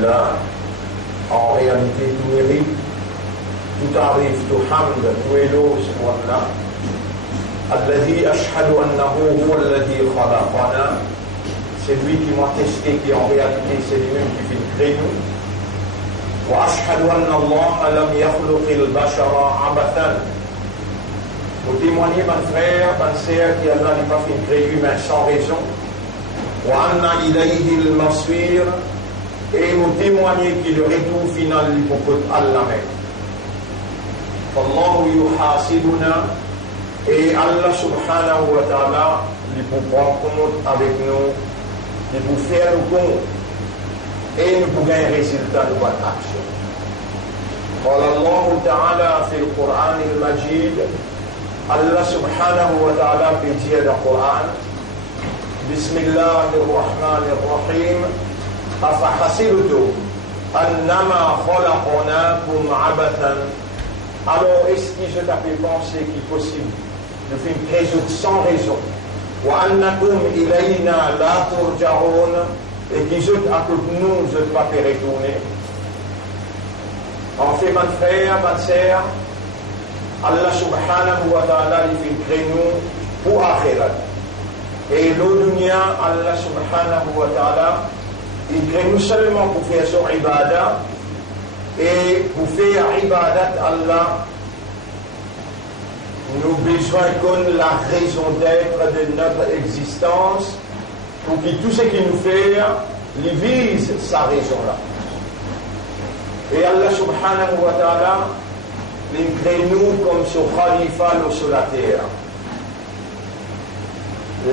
là, en réalité, tout mérite, tout arrive, tout hamd, tout éloge pour Allah. Alladhi ashhadu annahu huwa alladhi khalaqana. C'est lui qui m'a testé, qui en réalité c'est lui-même qui fait créer nous. Wa ashhadu anna Allah lam yakhluqil bashara abathan. Vous témoignez, mon frère, ma sœur, qu'Allah n'a pas fait créer l'humain sans raison. Wa anna ilayhi al-masir. Et vous témoignez que le retour final est pour Allah même. Allahu yuhasibuna. Et Allah subhanahu wa ta'ala, il peut prendre compte avec nous, il peut faire le compte, et nous pouvons gagner un résultat de votre action. قال الله تعالى في القرآن المجيد الله سبحانه وتعالى في جهة القرآن بسم الله الرحمن الرحيم أفحسبتم أنما خلقناكم عبثا. Alors est-ce que je t'ai pensé qu'il est possible de faire une raison sans raison, وأنكم إلينا لا ترجعون, et qui je à que nous je ne pas faire retourner. En fait, mon frère, ma sœur, Allah subhanahu wa ta'ala il fait créer nous pour akhirat. Et le dunya, Allah subhanahu wa ta'ala il crée nous seulement pour faire son ibadah, et pour faire ibadat Allah. Nous avons besoin qu'on la raison d'être de notre existence, pour que tout ce qu'il nous fait, il vise sa raison-là. Et Allah subhanahu wa ta'ala, il crée nous comme ce khalifa sur la terre.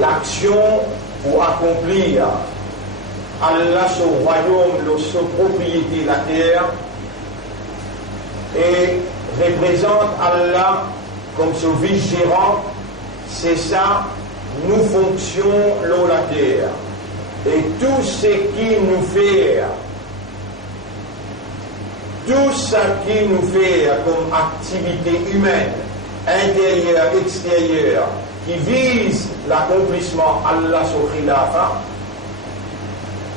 L'action pour accomplir Allah son royaume, sa propriété, la terre, et représente Allah comme ce vice-gérant. C'est ça, nous fonctionnons la terre. Et tout ce qui nous fait, tout ce qui nous fait comme activité humaine, intérieure, extérieure, qui vise l'accomplissement Allah sur khilafa,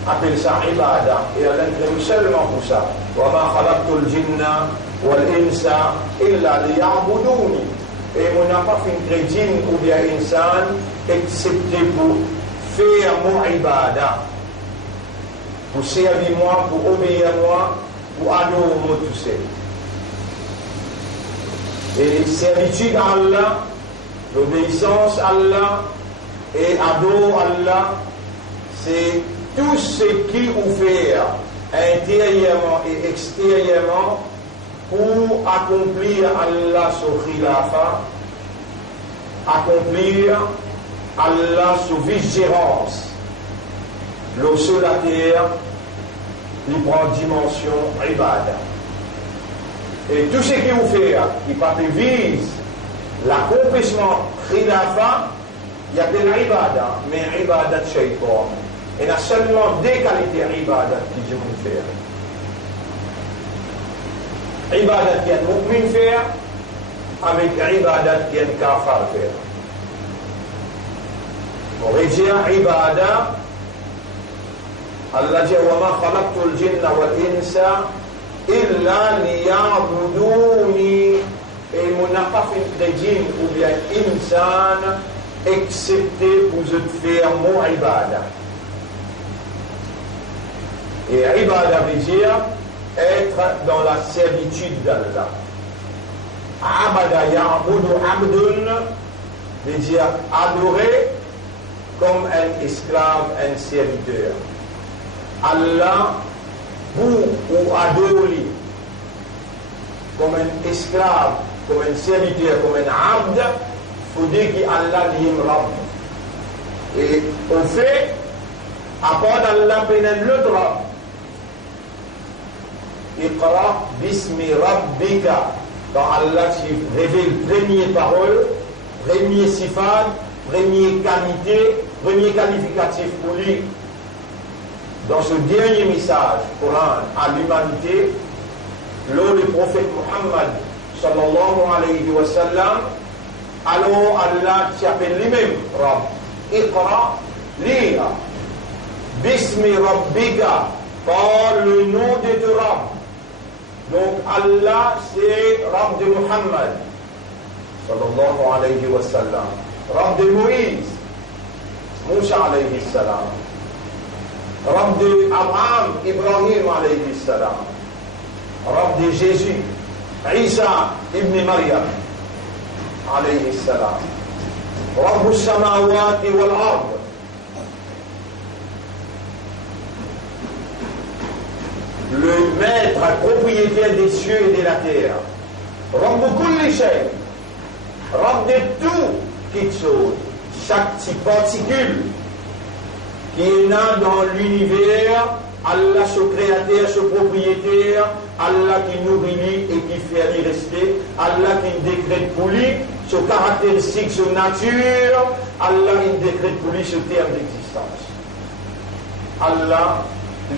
appelle ça ibadah. Et Allah nous seulement pour ça. وَمَا خَلَقْتُ الْجِنَّ وَالْإِنسَ إِلَّا لِيَعْبُدُونِ. Et on n'a pas fait une djinn ou bien insan excepté pour faire mon ibadah, pour servir moi, pour obéir à moi, pour adorer moi tout seul. Et servitude à Allah, l'obéissance à Allah et adorer Allah, c'est tout ce qui vous fait intérieurement et extérieurement pour accomplir Allah sur khilafa, accomplir Allah sur vice-gérance. Le sur la terre, il prend dimension ibadah. Et tout ce qui vous fait, qui vise l'accomplissement khilafa, il y a de l'ibadah, mais ibadah shaytan. Il y a seulement deux qualités ibadah qui je vous faire. Ibadat qui est mu'min faire avec ibadat qui est kafar faire. On va dire ibadat, Allah dit wa ma khalaqtu al-jinna wal insa illa liya'buduni. Et on n'a pas fait de djinn ou bien insan excepté pour je faire mon ibadat. Et ibadah veut dire être dans la servitude d'Allah. Abada ya'budu abdun veut dire adorer comme un esclave, un serviteur. Allah ou adorer comme un esclave, comme un serviteur, comme un abd, il faut dire qu'Allah l'im Rabb. Et au fait, à part d'Allah pénètre le droit. Iqra bismi rabbika. Quand Allah révèle première parole, premier sifat, première qualité, premier qualificatif pour lui. Dans ce dernier message, Coran, à l'humanité, le prophète Muhammad sallallahu alayhi wa sallam, alors Allah s'appelle lui-même Rabb. Iqra, lire. Bismi rabbika. par le nom de deux Rabb. Donc Allah, c'est Rabb de Muhammad, sallallahu alayhi wa sallam. Rabb de Moïse, Moussa alayhi salam. Rabb de Abraham, Ibrahim alayhi salam. Rabb de Jésus, Isa ibn Maryam alayhi salam. Rabb al-samawati wal-ard. Le maître propriétaire des cieux et de la terre. Rabb kulli shay. Rabb de tout quelque chose. Chaque petite particule qui est là dans l'univers, Allah ce créateur, ce propriétaire, Allah qui nous réunit et qui fait y rester, Allah qui décrète pour lui ce caractéristique, ce nature, Allah qui décrète pour lui ce terme d'existence. Allah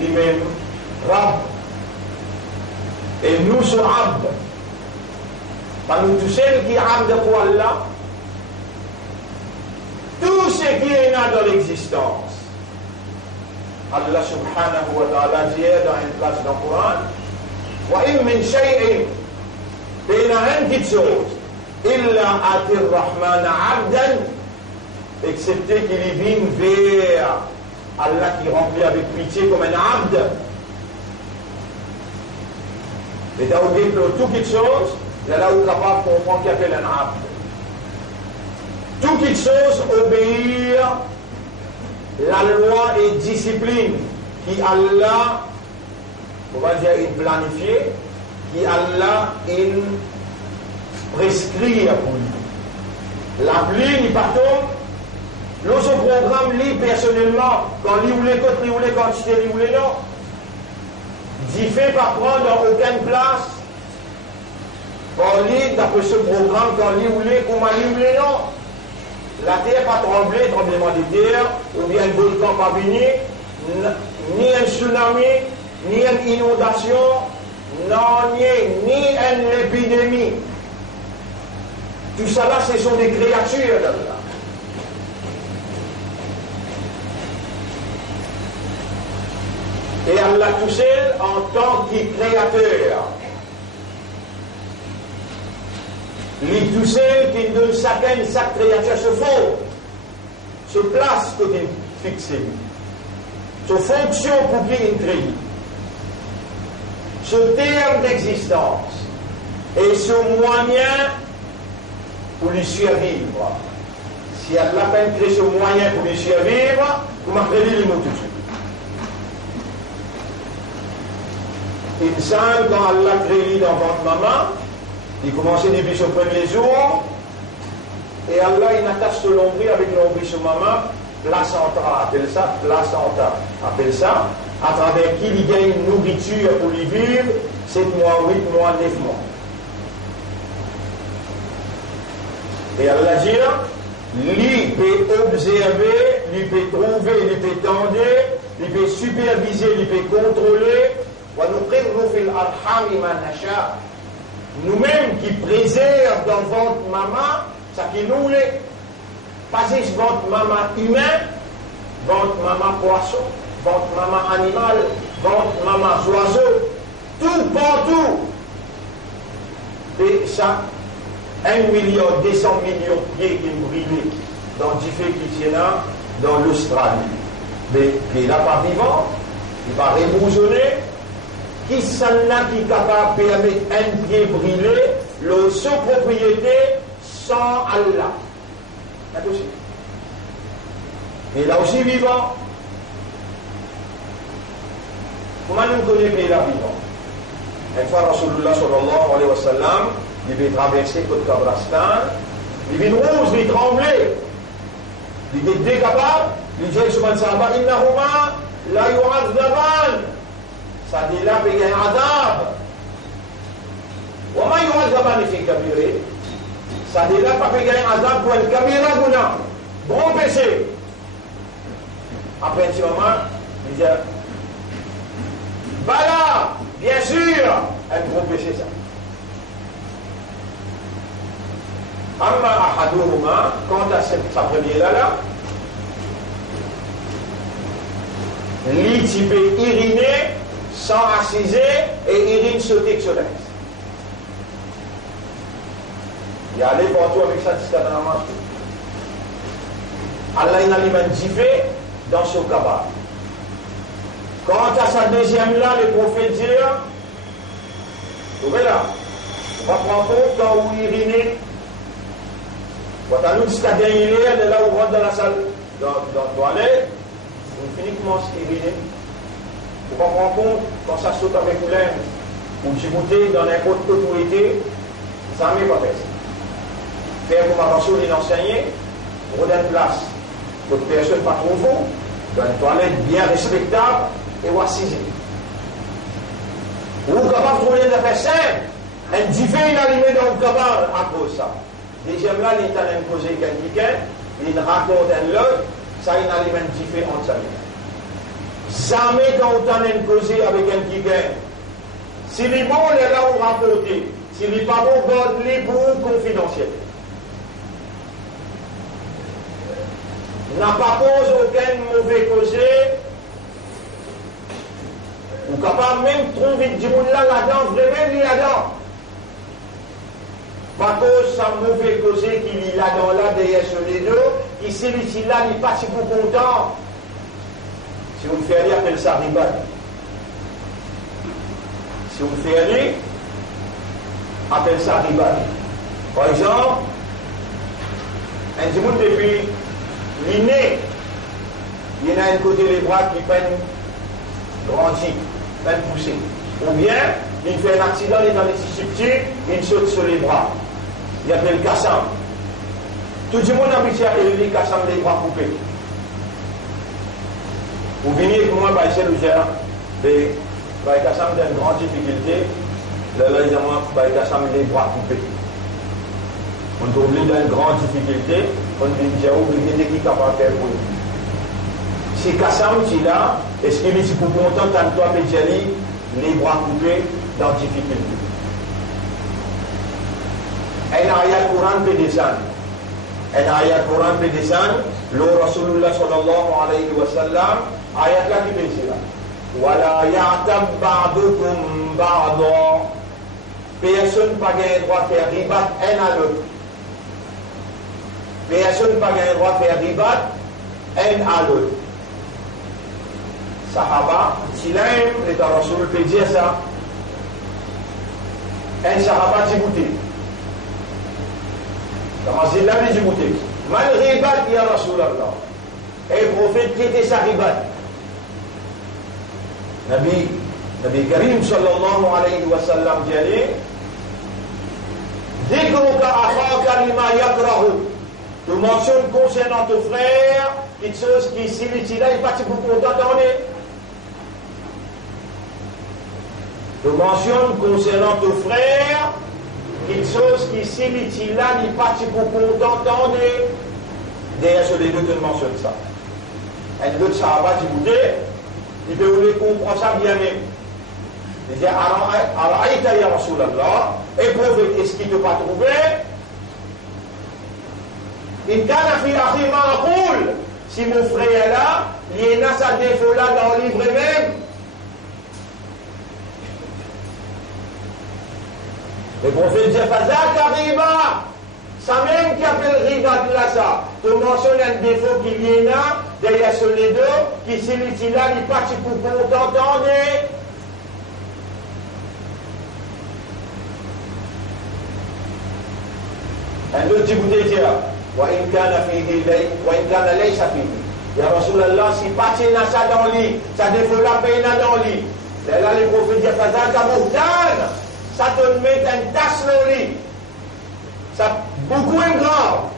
lui-même, Rabb. Et nous sommes Abd. Par nous tous ceux qui Abd pour Allah, tout ce qui est là dans l'existence. Allah subhanahu wa ta'ala dit dans une place dans le Coran, وَإِن مِّن شَيْءٍ il n'y a rien de chose إِلَّا آتِ الرَّحْمَنَ عَبْدًا excepté qu'il vient vers Allah qui remplit avec pitié comme un abd. Et dans le tout quelque chose, il y a là où capable de comprendre qu'il appelle un abd. Tout quelque chose obéir la loi et discipline qui Allah, on va dire, il planifie, qui Allah, il prescrit pour lui. L'appli, il partout, l'autre programme, lui, personnellement, quand lui ou les côtes, lui ou les quantités, lui ou les non, d'y fait pas prendre dans aucune place, quand lui, d'après ce programme, quand lui ou les, comment lui ou les non, la terre pas trembler, tremblement de terre, ou bien un volcan pas venir, ni un tsunami, ni une inondation, non, ni une épidémie. Tout ça là, ce sont des créatures d'Allah. Et Allah tout seul en tant que créateur. Lui tout seul qui donne chaque créature se faut, se place que il fixe, se fonction pour qu'il crée, ce terme d'existence et ce moyen pour lui survivre. Si Allah peine créer ce moyen pour lui survivre, vous m'appelez les mots tout de suite. Il semble quand Allah crée dans votre maman, il commençait depuis son premier jour, et Allah il attache ce nombril avec le nombril sur maman, placenta, appelle ça placenta, appelle ça, à travers qui il gagne une nourriture pour lui vivre 7 mois, 8 mois, 9 mois. Et Allah dit, lui peut observer, lui peut trouver, lui peut tendre, lui peut superviser, lui peut contrôler. Nous-mêmes qui préservent dans votre maman, ça qui nous l'est. Pas juste votre maman humain, votre maman poisson, votre maman animal, votre maman oiseau, tout partout. Et ça, 1 million, 200 millions de pieds qui brillent dans différents qui tiennent dans l'Australie. Mais il n'est pas vivant, il va rebouillonner. Qui s'en-là qui est capable de permettre un pied brûlé, le sous-propriété sans Allah. Impossible. Et là aussi vivant. Comment nous connaissons qu'il est là vivant? Une fois, Rasulullah sallallahu alayhi wa sallam, il veut traverser Côte Kabrastan, il vient rouge, il tremblait. Il est décapable, il dit subhanahu wa ta'ala, innahuma la yu'azzaban. Ça dit là, il y a un adab. Comment yu'azzaban fi kabiri? Ça dit là, il y a un adab pour un kabira guna. Grand péché. Après un petit moment, il dit, Bala, bien sûr, un gros péché ça. Amma ahaduhuma, quant à sa première là, Lui, tu peux uriner sans assiser et urine sauter que cela. Il y a allé partout avec ça, c'est dans la marche. Allah a un aliment diffé dans ce cabas. Quant à sa deuxième là, le prophète dit, vous voyez là, on va prendre compte quand vous urinez. Quand on nous dit qu'il y a de là où on rentre dans la salle, dans la toilette, on finit comment uriner. On va prendre compte quand ça saute avec vous l'air, ou Djibouti dans n'importe quelle autorité, ça ne m'est pas fait. Faire comme attention d'enseigner, on donne place. D'autres personnes pas trop faux, dans une toilette bien respectable et ou assise. Ou capable de trouver des affaires simples, un différent allumé dans le cabane à cause de ça. Deuxième là, il est en train de causer quelqu'un, il raconte un lot, ça il a un aliment différent entre ça. Jamais quand on est en train de causer avec quelqu'un, si les bons, il est là où rapporter. Si les pas bons, garde-les pour confidentiel. N'a pas cause aucun mauvais causé, ou capable même de trouver du monde là-dedans, vraiment là-dedans. Pas cause ça mauvais causé qu'il est là-dedans, là, derrière sur les deux, qui celui-ci là, il n'est pas si content. Si vous me faites aller, appelle ça ribat. Si vous me faites aller, appelle ça ribat. Par exemple, un petit monde depuis l'inné, il y en a un côté les bras qui peine grandir, peine pousser. Ou bien, il fait un accident, il est dans les subtils, il saute sur les bras. Il appelle le Kassam. Tout le monde habitué à élever le Kassam, les bras coupés. Vous venez avec moi, c'est le gère, le Kassam a une grande difficulté, le Kassam les bras coupés. On est obligé d'une grande difficulté, on dit, j'ai oublié qui est capable de faire pour lui. Si Kassam, tu es là, est-ce qu'il est pour content de toi, Pédjali, les bras coupés dans difficulté? Un ayat Coran peut descendre. Un ayat Coran peut descendre. Le Rasulullah sallallahu alayhi wa sallam, ayat là qui peut dire. Wala ya'tab ba'dukum ba'da. Personne n'a pas le droit de faire ribat un à l'autre. Personne n'a pas le droit de faire ribat un à l'autre. Sahaba, si l'un est un Rasul peut dire ça, un Sahaba Djibouti. Comment c'est là les Djibouti? Mal ribat, il y a Rasulallah. Et le prophète qui était sa ribat. Nabi Karim sallallahu alayhi wa sallam dit Dhikruka akhaka lima yakrahu. Tu mentionnes concernant ton frère quelque chose qui, si l'utilise, il n'est pas si beaucoup d'entendre. Tu mentionnes concernant ton frère quelque chose qui, si l'utilise, il n'est pas si beaucoup d'entendre. D'ailleurs, sur les deux, tu mentionnes ça. Un autre sahaba qui dit il peut vous comprendre ça bien même. Il dit Araïta ya Rasulallah, et prophète, est-ce qu'il ne t'a pas trouvé? Il kana fi akhi ma aqul. Si mon frère est là, il y a sa défaut là dans le livre même. Le prophète dit Fazaka riba. Ça même qui appelle riba de là ça. Tu mentionnes un défaut qu'il y en a derrière sur les deux, qui celui-ci là, il n'est pas si pour t'entendre. Un autre Djibouti dit وإن كان ليس فيه يا رسول الله si pas tu n'as ça dans lui ça défaut la peine dans lui et là les prophètes disent فذاك بهتان ça te met une tache dans lui ça beaucoup grave.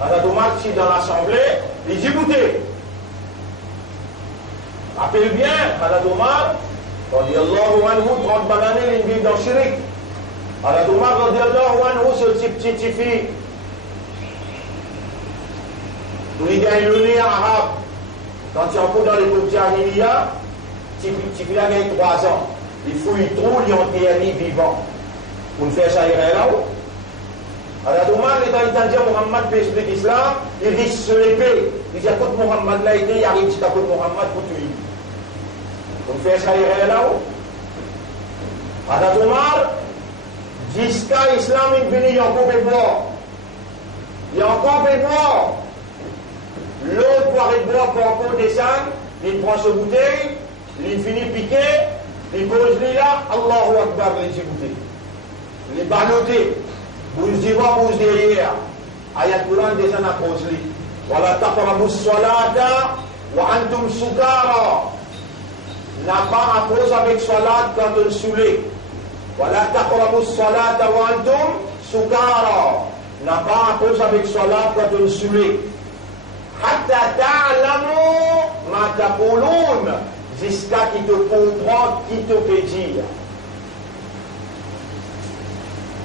Alors Thomas si dans l'assemblée il dit écoutez appelle bien alors Thomas radiyallahu anhu 30 bananes il vit dans Chirik. Alors Omar radiyallahu anhu ce petit fille il a une année arabe quand tu es encore dans l'époque Jahiliya petit fille a 3 ans il fouille trop il enterre vivant pour faire ça il est là-haut alors Omar est en train de dire Muhammad peut expliquer l'islam il risque sur l'épée il dit à côté Mohammed là, il arrive jusqu'à côté Mohammed pour tuer. Donc fait ça, il est là-haut. Adat Omar, jusqu'à l'islam, il finit, il y a encore des bois. Il y a encore des bois. L'autre boit de bois pour encore descendre, il prend sa bouteille, il finit piquer, il pose là, Allahu Akbar, il dit bouteille. Il est baloté, bouge devant, bouge derrière. Ayat Quran descend à cause lui. Wala taqrabu salata wa antum sukara. N'a pas approche avec salat quand on est saoulé. Wala taqrabu salata wa antum sukara. N'a pas approche avec salat quand on est saoulé. Hatta ta'lamu ma taqulun. Jusqu'à qui te comprend, qui te peut dire.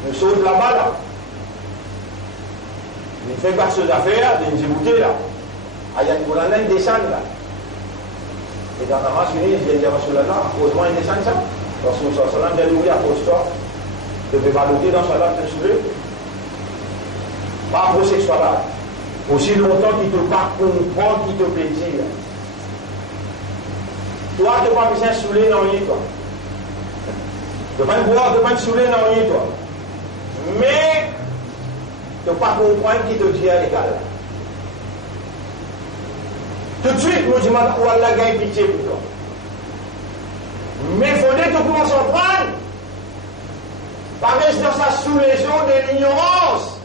Nous sommes là-bas là. Il fait pas ses affaires, il dit bouteille là. Ayat Quran là, il descend là. Et dans la marche, il dit, Rasulallah, heureusement il descend ça. Parce que Rasulallah vient d'ouvrir à cause-toi. Tu peux pas baloter dans salat, te soulever. Pas approcher salat. Aussi longtemps qu'il ne te pas comprendre, qu'il te peut dire. Toi, tu n'as pas besoin de saouler dans l'île, toi. Tu n'as pas de boire, tu n'as pas de saouler dans l'île, toi. Mais, tu n'as pas comprendre qui te dit à l'égal. Tout de suite, nous disons, oh Allah, gagne pitié pour toi. Mais il faudrait que tu commences à prendre. Par exemple, dans sa sous-légion de l'ignorance.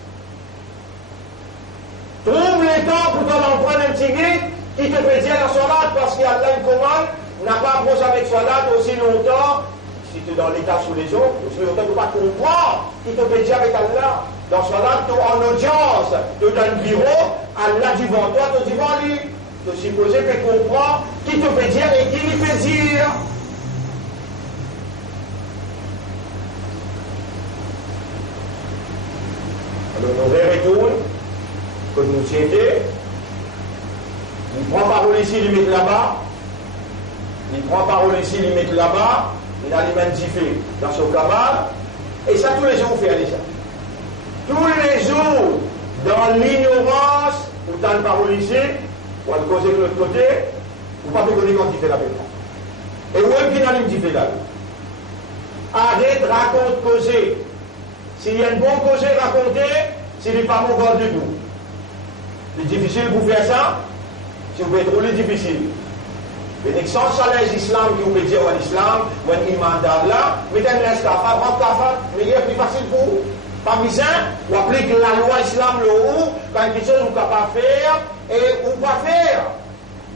Trouve les temps pour t'en prendre un petit guide qui te fait dire la salade parce qu'il y a là une commande. N'a pas approché avec salade aussi longtemps. Si tu es dans l'état sous les autres, aussi longtemps tu ne peux pas comprendre qui te fait dire avec Allah. Dans salade, tu es en audience, tu es dans le bureau, Allah devant toi, tu es devant lui. Tu es supposé que tu comprends qui te fait dire et qui lui fait dire. Alors nos rêves retournent, que nous étions. Il prend parole ici, il met là-bas. Il prend parole ici, il met là-bas. Il a les mains diffées dans son cabal. Et ça, tous les jours, vous faites ça. Tous les jours, dans l'ignorance, vous avez une parole ici, vous allez causer de l'autre côté, vous ne pouvez pas connaître quand il fait la bête. Et vous même qui n'a pas fait là. Arrête, raconte, causer. S'il y a une bonne cause à raconter, s'il n'est pas mon gars debout. C'est difficile pour faire ça, si vous pouvez trouver difficile. Mais sans challenge l'islam qui vous peut dire à l'islam, ou un iman d'Allah, mettez un escafade, rentre cafard, mais il est plus facile pour vous. Pas bizarre, ou applique la loi islam le haut, quand quelque chose vous ne pouvez pas faire, et ou pas faire.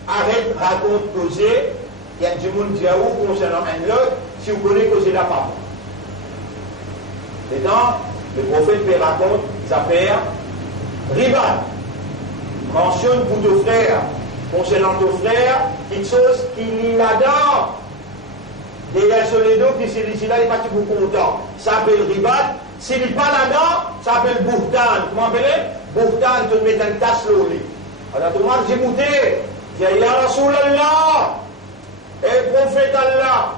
Arrête, raconte, causer, il y a du monde qui a où concernant un autre, si vous connaissez causer la femme. Et donc, le prophète peut raconter, ça fait riba. Mentionne pour ton frère, concernant ton frère, quelque chose qu'il a là-dedans. Derrière sur les dos, qui s'est dit là, il n'est pas tout content. Ça s'appelle riba. S'il n'est pas là-dedans, ça s'appelle bourtan. Comment appelez bourtan, tu mets une tasse au lit. Alors, tout le monde dit goûté. Il y a Rasulallah. Et prophète Allah.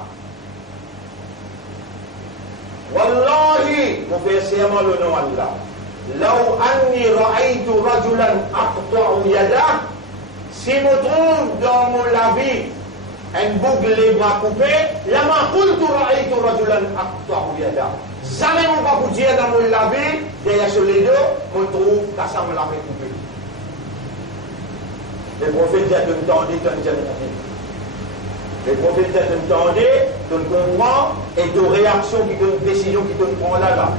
Wallahi, mon frère, c'est vraiment le nom Allah. Law anni ra'aytu rajulan aqta'u yadah, si je me trouve dans mon lavis un boucle les bras coupés, lama qultu ra'aytu rajulan aqta'u yadah. Jamais mon pas dire dans mon lavis, derrière sur les deux, on trouve qu'à ça me l'a fait couper. Le prophète dit à tout le temps, dit les prophètes t'entendent, tu comprends, et de réaction, qui donne décision, qui te prend là-bas.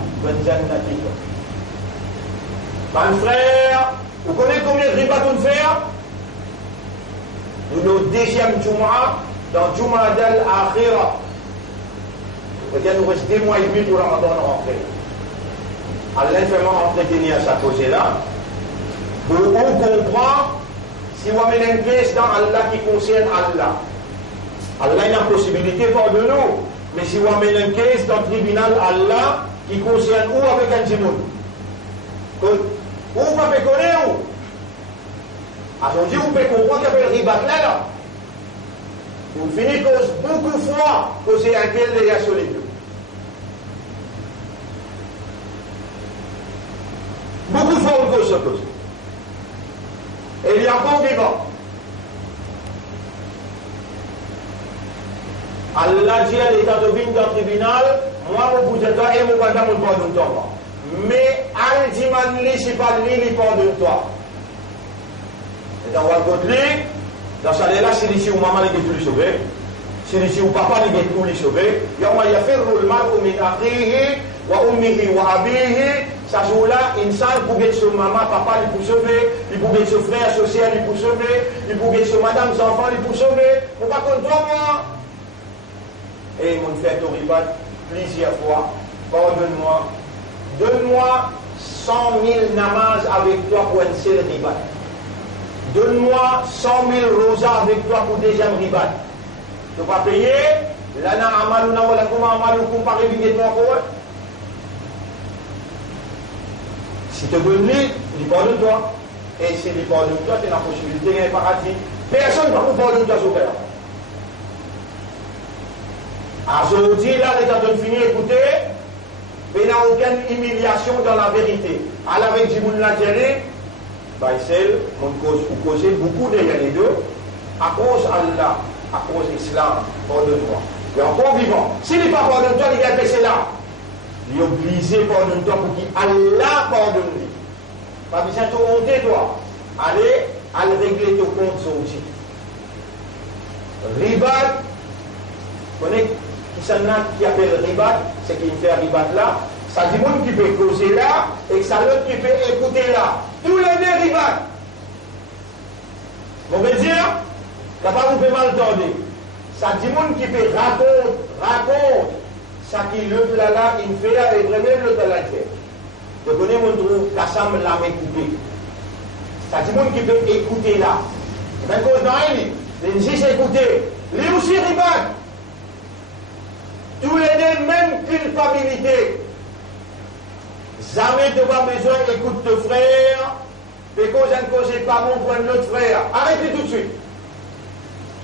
Mon frère, vous connaissez combien de riba tu fais? Nous, le deuxième Jumu'ah, dans Jumu'ah d'Al-Akhira. Peut-être nous reste 2 mois et demi pour Ramadan rentrer. Allah fait entretenir à sa posée-là. Vous comprenez, si vous avez une pièce dans Allah qui concerne Allah, Allah a une possibilité pour de nous. Mais si vous amenez une caisse dans le tribunal Allah qui concerne où avec un djimoun, où vous pouvez connaître où? Alors on dit vous pouvez comprendre qu'il y a le ribat là. Vous finissez cause beaucoup de fois causer un tel déjà sur les deux. Beaucoup de fois on cause ce cause. Et il y est encore vivant. Allah dit à l'état de vie dans le tribunal, moi, mon bout de toi et mon bandam, mon pardon de toi. Mais, al dit, c'est pas lui, il pardonne toi. Et dans le côté, dans ce cas-là, c'est ici où maman est plus sauvée. C'est ici où papa est plus sauvé. Il y a fait le mal au minatrihi, wa ummihi, wa abihi. Ça joue là, insan pour être sur maman, papa, il peut sauver. Il peut être sur frère, social, il peut sauver. Il peut être sur madame, ses enfants, il peut sauver. Pour pas contre toi, moi. Et mon fait au ribat plusieurs fois. Pardonne-moi. Donne-moi 100 000 namaz avec toi pour un seul ribat. Donne-moi 100 000 rosas avec toi pour deuxième ribat. Tu vas payer. Lana amaluna wa lakum amalukum par évidemment pour eux. Si tu donnes lui, il pardonne-toi. Et si il pardonne-toi, tu as la possibilité d'un paradis. Personne ne va vous pardonner toi, Sopère. Aujourd'hui, là, les gens ont fini d'écouter. Il n'y a aucune humiliation dans la vérité. Alors, avec Djiboun Ladjeri, Baïsel, mon cause, vous causez beaucoup de les deux. À cause Allah, à cause l'islam, pardonne-moi. Il est encore vivant. S'il n'est pas pardonne-toi, il est baissé là. Il est obligé pardonne-toi pour qu'Allah pardonne. Pas besoin de te honter, toi. Allez régler ton compte sur aussi. Ribat, vous connaissez qui appelle ribat, c'est qui fait ribat là. Ça dit monde qui peut causer là et ça l'autre qui peut écouter là. Tous les deux ribat. Vous veut dire, là pas vous pouvez mal entendre. Ça dit monde qui peut raconte ça qui le là, il fait là et vraiment le là fait. Vous connaissez mon trou, Kassam l'a écouté. Ça dit monde qui peut écouter là. Même cause dans il dit écouter. Lui aussi ribat. Tous les deux, même culpabilité. Jamais tu n'as pas besoin d'écouter ton frère, et cause ne cause pas bon pour un autre frère. Arrête-le tout de suite.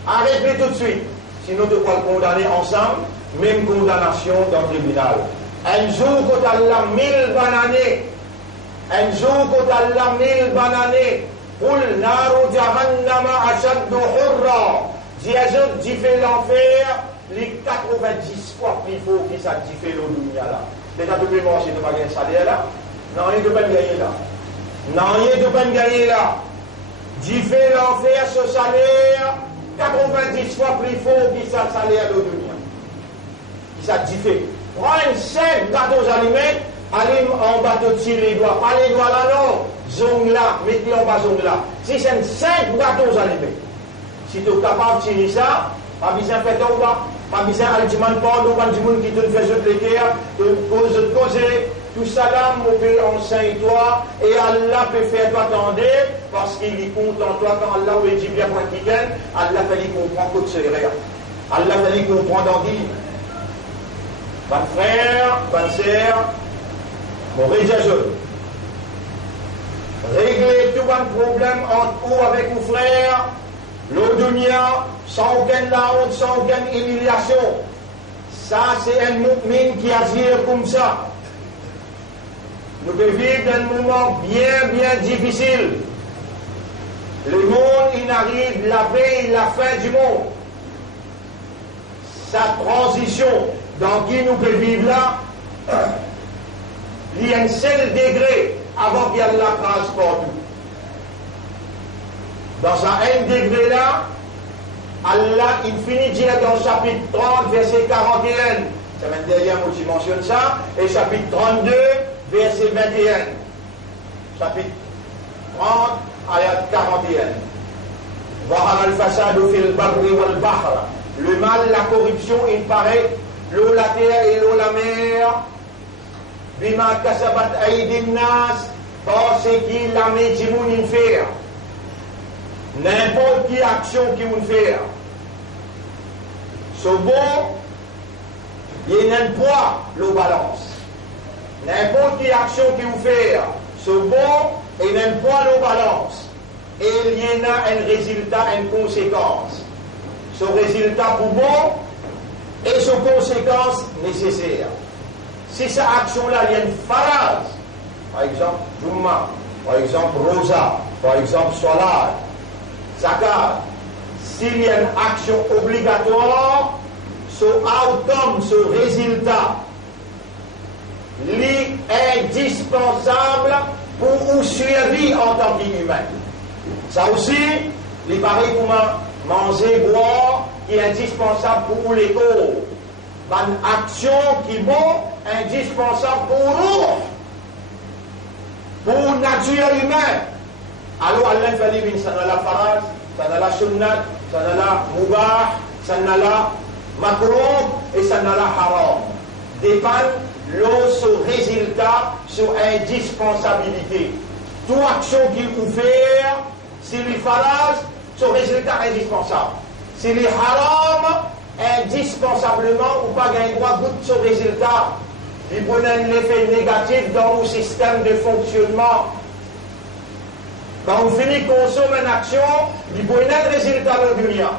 Arrête-le tout de suite. Sinon, tu vas le condamner ensemble, même condamnation dans le tribunal. Un jour, quand Allah 1000 bananes, un jour, quand Allah 1000 bananes, Qul naru jahannama ashaddu hurra. Dit fait l'enfer. Les 90 fois plus fort qui ça fait le dunya là. Déjà, tu peux manger de pas gagner salaire là. Non, il ne peut pas gagner là. Non, il ne peut pas gagner là. Dit fait l'enfer ce salaire 90 fois plus fort qui ça salaire le dunya. Qui ça dit fait. Prends 5 gâteaux allumés, allez en bas de tirer les doigts. Pas les doigts là non. Zong là, mettez en bas zong là. Si c'est 5 gâteaux allumés. Si tu es capable de tirer ça, pas besoin de faire ton bas. Pas besoin d'altiman pas, nous, quand tu qui te fait jeter les guerres, causer, tout ça là, mon Père enseigne toi, et Allah peut faire toi attendre, parce qu'il y compte en toi, quand Allah vous dit bien pour un week-end, Allah fait comprendre que c'est rien. Allah fait comprendre en dit, bonne frère, bonne sœur, mon réjageur. Réglez tout un problème entre vous avec vos frères, le dunya, sans aucune honte, sans aucune humiliation. Ça, c'est un mu'min qui agit comme ça. Nous devons vivre dans un moment bien difficile. Le monde, il arrive, la paix, la fin du monde. Sa transition, dans qui nous devons vivre là, il y a un seul degré avant qu'il y ait la crasse partout. Dans un degré là, Allah, il finit de dire dans le chapitre 30, verset 41. Ça va être derrière moi qui mentionne ça. Et chapitre 32, verset 21. Chapitre 30, ayat 41. Wahal al-fasadu fil barri wal bahr. Le mal, la corruption, il paraît, l'eau, la terre et l'eau, la mer. Bima kasabat aydin nas, par ce qui la met du monde faire. N'importe quelle action qui vous fait, ce bon, il y a un poids, le balance. N'importe quelle action qui vous fait, ce bon, il y a un poids, le balance. Et il y a un résultat, une conséquence. Ce résultat pour bon et ce conséquence nécessaire. Si cette action-là, il y a une phase, par exemple, Jumma, par exemple, Rosa, par exemple, Salat, Ça car, s'il y a une action obligatoire, ce outcome, ce résultat, est indispensable pour vous survivre en tant qu'humain. Ça aussi, les pareils pour manger, boire, qui est indispensable pour les corps. Une action qui est indispensable pour nous, pour la nature humaine. Alors, Allah fait dire, ça n'a la faraj, ça n'a la sunnat, ça n'a la mubah, ça n'a la makroum et ça n'a la haram. Dépend ce résultat sur indispensabilité. Toute action qu'il vous fait, si les faraj, ce résultat est indispensable. Si les haram, indispensablement, ou pas gagner droit de ce résultat, il peut avoir un effet négatif dans le système de fonctionnement. Quand on finit de consommer une action, il peut avoir un résultat dans le dunya.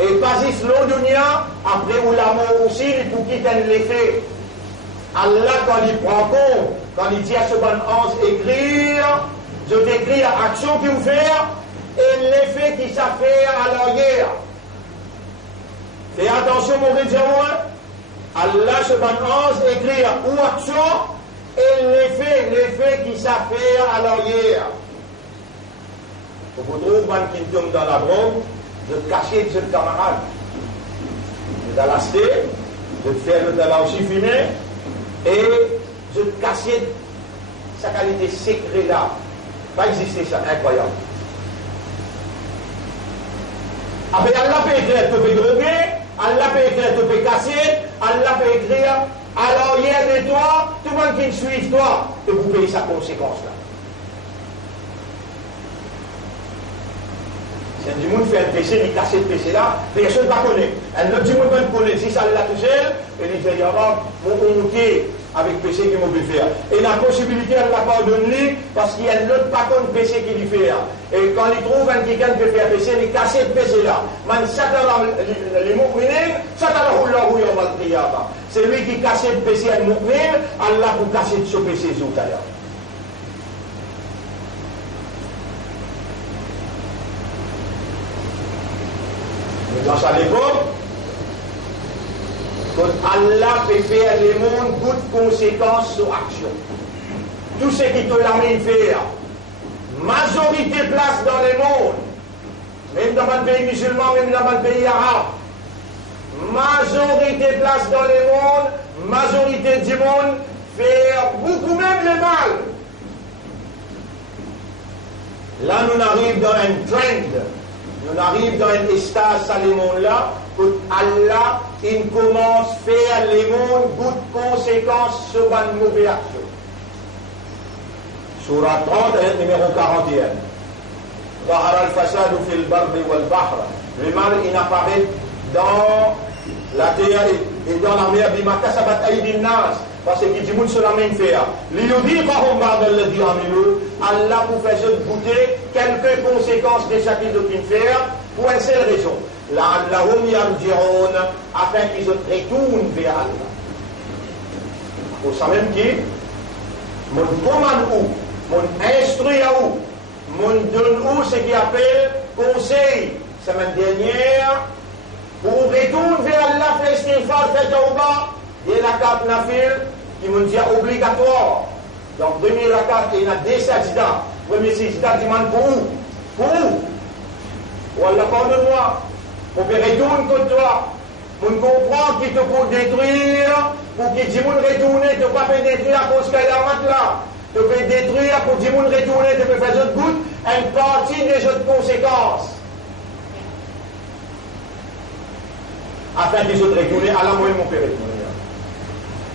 Et pas juste le dunya, après ou la mort aussi, il peut quitter l'effet. Allah, quand il prend compte, quand il dit à ce bon ange écrire, je t'écris l'action qu'il vous fait et l'effet qui ça fait à l'arrière. Fais attention, mon Dieu, Allah, ce bon ange écrit ou action et l'effet qui ça fait à l'arrière. Vous trouvez qui tombe dans la bombe, de cacher de ce camarade, de l'acheter, de faire le talent aussi fini, et de cacher sa qualité secrète là. Pas exister ça, incroyable. Après, Allah peut écrire, tu peux droguer, Allah peut écrire, tu peux casser, Allah peut écrire, alors hier de toi, tout le monde qui suit toi, tu peux payer sa conséquence là. Si un monde fait un péché, il casse le péché là, personne ne va connaître. Un autre monde va connaître, si ça l'a touché, et il dit, mon honté avec le péché qu'il m'a faire. Et la possibilité, elle l'a pardonné parce qu'il y a un autre pas contre péché qu'il lui fait. Et quand il trouve un quelqu'un qui peut faire péché, il casse le péché là. Les mu'minin, c'est lui qui casse le péché à mu'min, Allah pour casser ce péché tout à l'heure. Dans sa l'époque, Allah peut faire les mondes beaucoup de conséquences sur action. Tout ce qui te l'amène faire, majorité place dans le monde, même dans le pays musulman, même dans le pays arabe, majorité place dans le monde, majorité du monde faire beaucoup même le mal. Là, nous arrivons dans un trend. On arrive dans un stage à le monde-là, où Allah, il commence à faire les mondes beaucoup de conséquences sur une mauvaise action. Surah 30, numéro 41. ظهر الفساد في البر والبحر. Le mal, il apparaît dans la terre et dans la mer. بما كسبت أيدي الناس. Parce qu'il dit monde sur la même faire. ليذيقهم بعض الذي عملوا. Allah vous fait goûter quelques conséquences de chaque chose qu'il fait pour une seule raison. لعلهم يرجعون, afin qu'ils se retournent vers Allah. Pour ça même qui, mon commande où, mon instruit à où, mon donne où ce qu'il appelle conseil. Semaine dernière, pour retourner vers Allah, faire istighfar, faire tawba, il y a la carte nafil qui me dit obligatoire. Donc, premier rakat, il y a des sajdas. Premier sajda demande pour où? Pour où? Ou Allah, pardonne-moi. On peut retourner contre toi. On comprend qu'il te faut détruire. Pour qu'il dit, on retourner, tu ne peux pas détruire à cause qu'il y a là. Tu peux détruire pour dire, on retourner, tu peux faire autre goutte. Une partie des autres conséquences. Afin qu'ils soient retournés, à la moyenne, mon père retourner.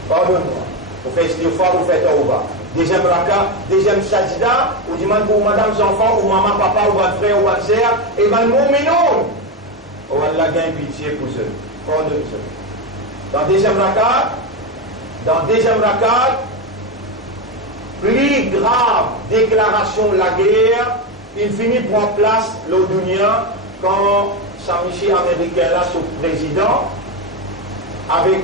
Pardonne-moi. Vous faites istighfar, vous faites tawba. Deuxième raka, deuxième sajda, ou demande pour madame, enfants, ou maman, papa, ou votre frère, ou votre sœur, et ben, mon minon. Oh, Allah gagne pitié pour eux. Pardonne-eux. Dans deuxième rakat, plus grave déclaration de la guerre, il finit par place le dunya quand Saint-Michel américain là, son président, avec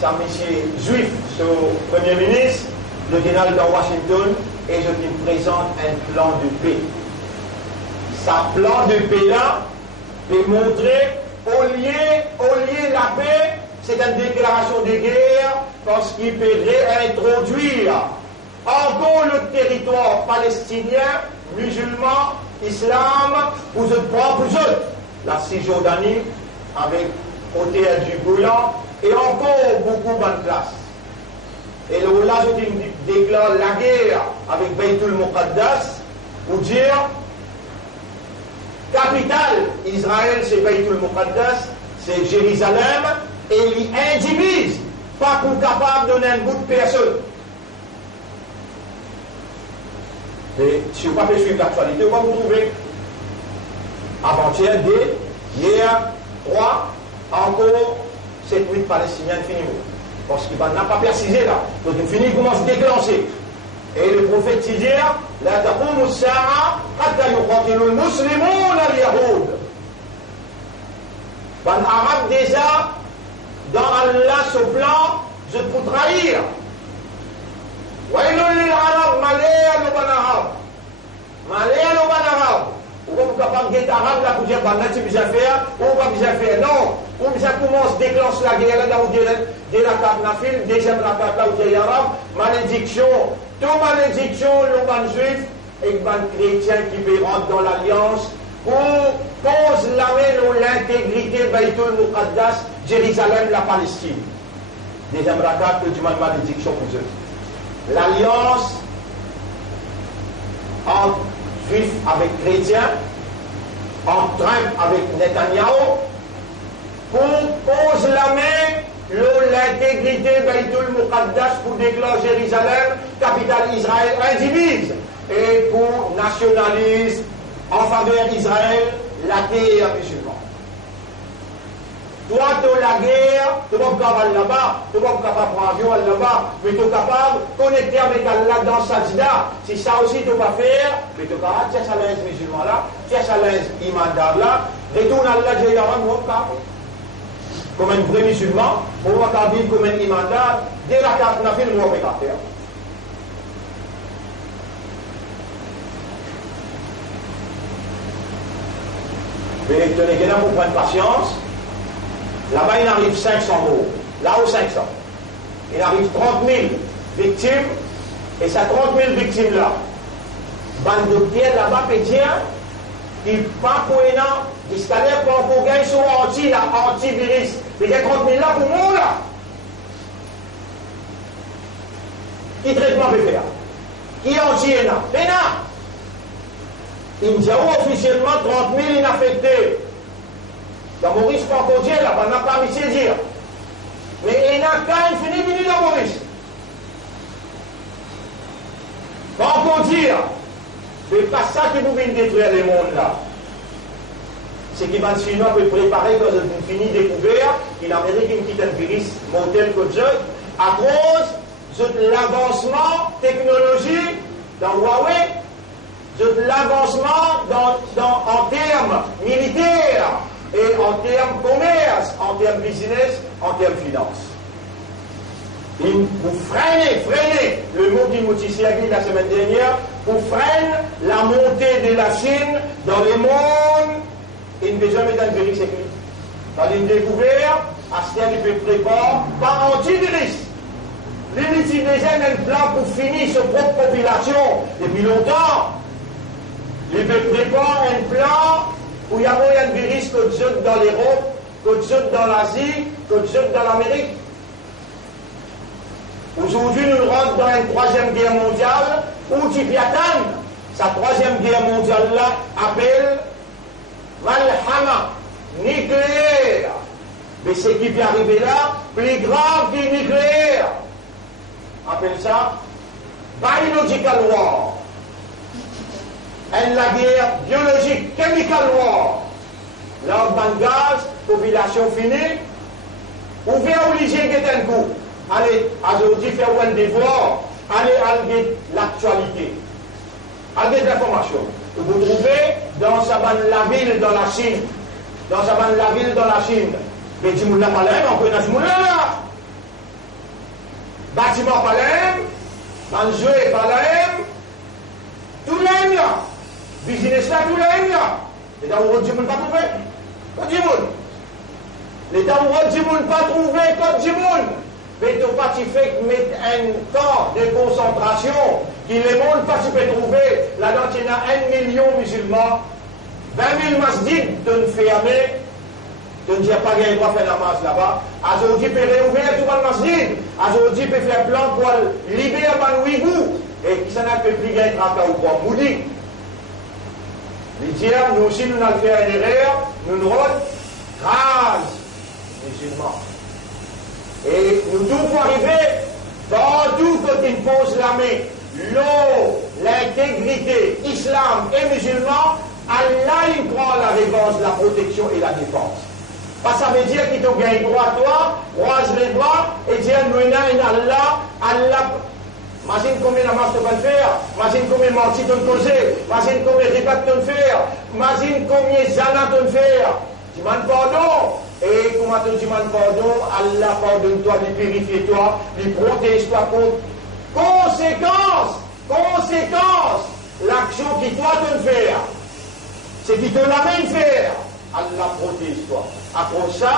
Saint-Michel juif, son premier ministre, le général de Washington, et je te présente un plan de paix. sa plan de paix là, de montrer, au lieu la paix, c'est une déclaration de guerre, parce qu'il pourrait introduire encore le territoire palestinien, musulman, islam, vous êtes propres, vous êtes, la Cisjordanie, avec côté du Golan, et encore beaucoup de places. Et là, je déclare la guerre avec Baytul Muqaddas, pour dire, capitale Israël, c'est Baytul Muqaddas, c'est Jérusalem, et il indivise, pas pour capable de donner un bout de personne. Et si vous ne pouvez pas suivre l'actualité, vous vous trouvez avant-hier, hier, 3, encore 7-8 Palestiniens finis. Parce qu'il n'a pas précisé là. Donc il finit comment se déclencher. Et le prophète dit la taqum as-sa'a hatta yuqatilu al-muslimun al-yahoud. Les Arabes déjà, dans Allah ce plan, je peux trahir. Wailul lil Arab, malaya le ban Arab. Malaya le ban Arab. Ou vous êtes capable d'être arabe là pour dire bah là tu bien faire ou pas bien faire. Non, ou bien commence déclenche la guerre là où de la carte nafil, deuxième la carte là où il y a arabe, malédiction, toute malédiction le ban juif et le ban chrétien qui peut rentrer dans l'alliance pour pose la main dans l'intégrité Baytul Muqaddas, Jérusalem, la Palestine. Deuxième la carte que tu m'as malédiction pour eux. L'alliance entre juifs avec chrétiens, en Trump avec Netanyahu, pour poser la main l'intégrité Baytul Muqaddas pour déclencher Jérusalem, capitale Israël, indivise, et pour nationalisme en faveur d'Israël, la terre musulmane. Toi, tu as la guerre, tu vas capable là-bas, tu vas capable prendre avion là-bas, mais tu es capable de connecter avec Allah dans Sajda. Si ça aussi tu vas faire, mais tu es capable de faire ça musulman là, faire ça imandar là, retourne à Allah, je vais comme un vrai musulman, on va vivre comme un imandar, dès la carte n'a fait le droit de faire. Mais tenez bien pour prendre patience. Là-bas, il arrive 500 morts. Là-haut, 500. Il arrive 30 000 victimes. Et ces 30 000 victimes-là, bande de pierre là-bas, pétien, qui pas pour un an, qui se calait pour gagner son antivirus. Mais il y a 30 000 là pour moi, là. Qui traitement peut faire? Qui est anti-ENA? ENA! Il me dit officiellement 30 000 inaffectés. Dans Maurice, pas encore dire là, on n'a pas mis à dire. Mais il n'a qu'à infini venu dans Maurice. Pas encore dire. C'est pas ça qui vous vient détruire le monde là. C'est qui va se finir peut préparer quand vous finissez découvert qu'il Amérique une petite virus mortel que Dieu à cause de l'avancement technologique dans Huawei, de l'avancement en termes militaires. Et en termes commerce, en termes business, en termes finance. Vous freinez, le mot qui m'a servi la semaine dernière, vous freinez la montée de la Chine dans le monde, il ne peut jamais être un virus écrit. Dans une découverte, Astel il peut préparer par antivirus. Il utilise un plan pour finir sa propre population depuis longtemps. Il peut préparer un plan où il y a moyen de virus que Dieu dans l'Europe, que Dieu dans l'Asie, que Dieu dans l'Amérique. Aujourd'hui, nous rentrons dans une troisième guerre mondiale où Tipiatan, sa troisième guerre mondiale là, appelle Malhama, nucléaire. Mais ce qui peut arriver là, plus grave que nucléaire. Appelle ça biological war. La guerre biologique, chemical war. Là, on gaz, population finie, ou bien obligé de gagner un coup. Allez, aujourd'hui, faire un devoir, allez, alguer l'actualité. Alguer l'information. Vous trouvez dans la ville dans la Chine, la ville dans la Chine, mais du moulin palais, on peut dans ce moulin là. Bâtiment palais, dans le jeu palais, tout le monde là. business là, tout le monde là. Les amoureux du monde pas trouvé. Côte du monde. Les amoureux du monde pas trouvé, côte du monde. Mais tu pas fait mettre un temps de concentration qui le monde pas tu peux trouver. Là-dedans, il y a 1 million de musulmans, 20 000 masjids de fermés. Tu ne dis pas qu'il y a droit de faire la masse là-bas. Aujourd'hui, peut réouvrir tout le masjid. Aujourd'hui, peut faire plan pour libérer les Ouïghours. Et qui s'en a fait plus gagner un ou quoi moudi. Les tiers, nous aussi, nous avons fait une erreur. Nous nous rendons grâce musulmans. Et nous devons arriver dans tout quand il pose la main, l'eau, l'intégrité, islam et musulman, Allah il prend la réponse, la protection et la défense. Parce que ça veut dire qu'il te gagne droit toi, croise les bras et dire nous Allah, Allah. Imagine combien de marches tu vas faire, imagine combien de mentis tu vas causer, imagine combien de ribats tu vas faire, imagine combien de zanas tu vas faire. Tu demandes pardon. Et comment tu demandes pardon, Allah pardonne-toi, lui purifie-toi, lui protège-toi contre conséquences, l'action qui doit te faire, c'est qui te l'amène faire, Allah protège-toi. Après ça,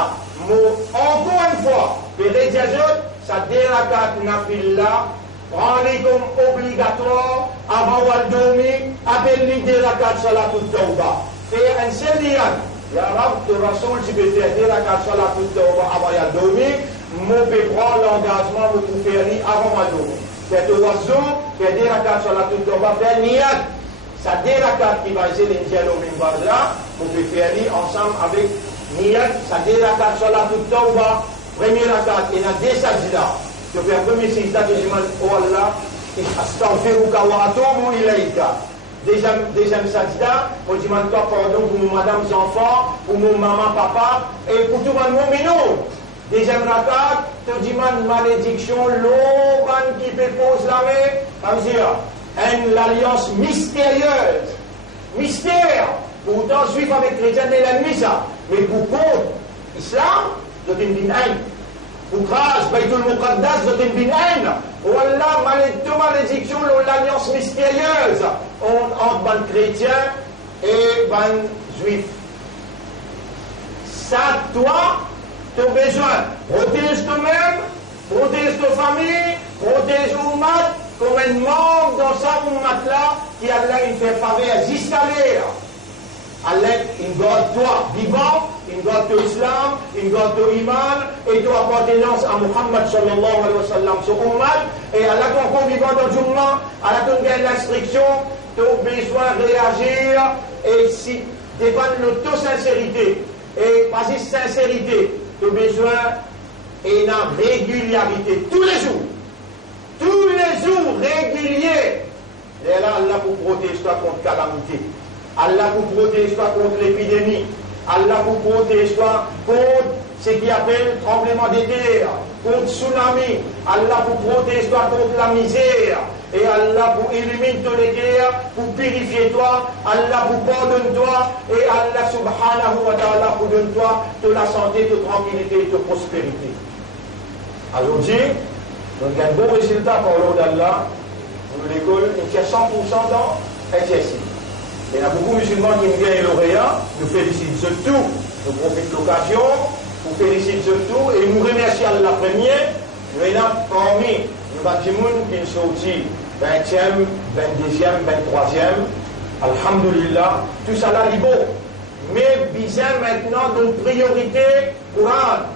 encore une fois, les diazotes, ça déracat nafilla, prends-les comme obligatoire, avant de dormir, appelle-les déracat salatul tawba. Fais un seul lien. Ya Rab, tu Rasoul, tu peux faire la salat avant de dormir, moi je prends l'engagement de tout faire avant de dormir. C'est le oiseau, faire la salat faire niyat. Ça déracat qui va essayer de au minbar là, on peut faire ensemble avec niyat, ça déracat salat première rakat, il y a des sajda. Tu fais un premier sajda, tu dis, oh Allah, astaghfiruka wa atubu ilayka. Deuxième sajda, on demande toi pardon pour mon madame, enfants, pour mon maman, papa, et pour tout le monde, minou. Deuxième rakat, tu demandes malédiction, l'eau qui peut poser la main, comme dire, l'alliance mystérieuse. Mystère. Pourtant, juif avec chrétien, c'est l'ennemi ça. Mais pour contre, islam, c'est une bin'ain. Pour grâce, Baytul Muqaddas, c'est une bin'ain. Voilà, malédiction, l'alliance mystérieuse entre les chrétiens et les juifs. Ça, toi, tu as besoin. Protège toi-même, protège ta famille, protège l'ummat, comme un membre dans sa ummat-là, qui Allah il fait faveur jusqu'à l'air. Allah, il garde toi vivant, il garde ton islam, il garde ton iman, et ton appartenance à Muhammad sallallahu alayhi wa sallam, son ummat, et Allah ton encore vivant dans le Jumma, Allah ton gagne l'instruction, tu as besoin de réagir, et si dépend de notre sincérité, et pas juste sincérité, tu as besoin et une régularité, tous les jours réguliers, et là, Allah pour protéger toi contre calamité. Allah vous protège toi contre l'épidémie. Allah vous protège toi contre ce qu'il appelle tremblement de terre, contre tsunami. Allah vous protège toi contre la misère. Et Allah vous illumine tous les guerres, pour purifier toi. Allah vous pardonne toi. Et Allah subhanahu wa ta'ala vous donne toi de la santé, de tranquillité et de prospérité. Aujourd'hui, donc un bon résultat pour l'eau d'Allah. Pour l'école, il y a 100% dans exercice. Il y a beaucoup de musulmans qui me gagnent lauréat. Nous félicitons surtout, nous profitons de l'occasion, nous félicitons surtout et nous remercions Allah premier. Nous avons parmi nous bâtiments qui sont sortis 20e, 22e, 23e. Alhamdulillah, tout ça là est beau. Mais bizarre maintenant d'une priorité Coran.